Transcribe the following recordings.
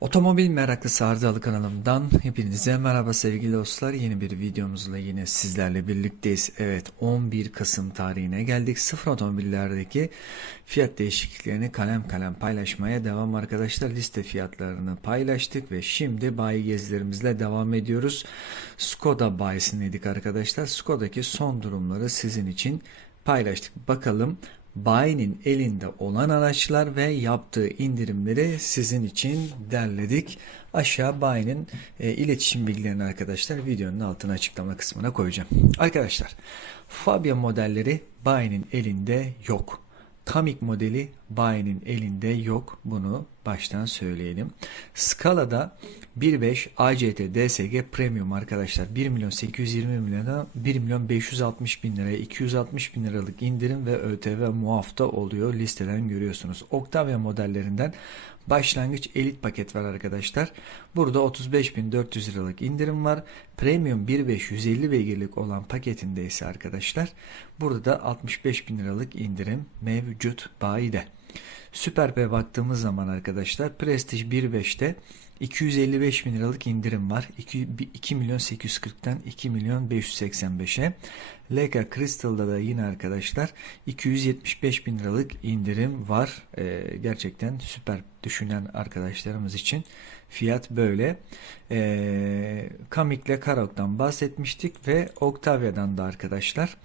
Otomobil meraklısı Arızalı kanalımdan hepinize merhaba sevgili dostlar. Yeni bir videomuzla yine sizlerle birlikteyiz. Evet 11 Kasım tarihine geldik. Sıfır otomobillerdeki fiyat değişikliklerini kalem kalem paylaşmaya devam arkadaşlar. Liste fiyatlarını paylaştık ve şimdi bayi gezilerimizle devam ediyoruz. Skoda bayisindeydik arkadaşlar. Skoda'daki son durumları sizin için paylaştık. Bakalım bayinin elinde olan araçlar ve yaptığı indirimleri sizin için derledik. Aşağı bayinin e, iletişim bilgilerini arkadaşlar videonun altına açıklama kısmına koyacağım. Arkadaşlar Fabia modelleri bayinin elinde yok. Kamik modeli bayinin elinde yok. Bunu baştan söyleyelim. Scala'da 1.5 ACT DSG Premium arkadaşlar 1 milyon 820 milyona 1 milyon 560 bin liraya 260 bin liralık indirim ve ÖTV muafta oluyor listeden görüyorsunuz. Octavia modellerinden başlangıç elit paket var arkadaşlar. Burada 35.400 liralık indirim var. Premium 1.5 150 beygirlik olan paketinde ise arkadaşlar burada da 65 bin liralık indirim mevcut bayide. Süper P baktığımız zaman arkadaşlar Prestige 1.5'te 255 bin liralık indirim var. 2, 2 milyon 840'tan 2 milyon 585'e. Leica Crystal'da da yine arkadaşlar 275 bin liralık indirim var. Ee, gerçekten süper düşünen arkadaşlarımız için fiyat böyle. Ee, Kamik'le Karok'tan bahsetmiştik ve Octavia'dan da arkadaşlar.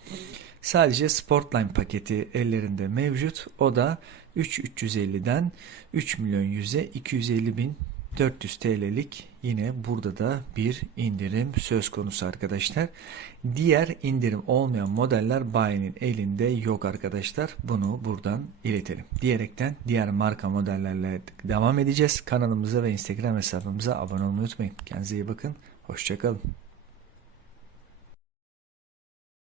Sadece Sportline paketi ellerinde mevcut. O da 3350'den 3 milyon 100'e 250 bin 400 TL'lik yine burada da bir indirim söz konusu arkadaşlar. Diğer indirim olmayan modeller bayinin elinde yok arkadaşlar. Bunu buradan iletelim. Diyerekten diğer marka modellerle devam edeceğiz. Kanalımıza ve Instagram hesabımıza abone olmayı unutmayın. Kendinize iyi bakın. Hoşçakalın.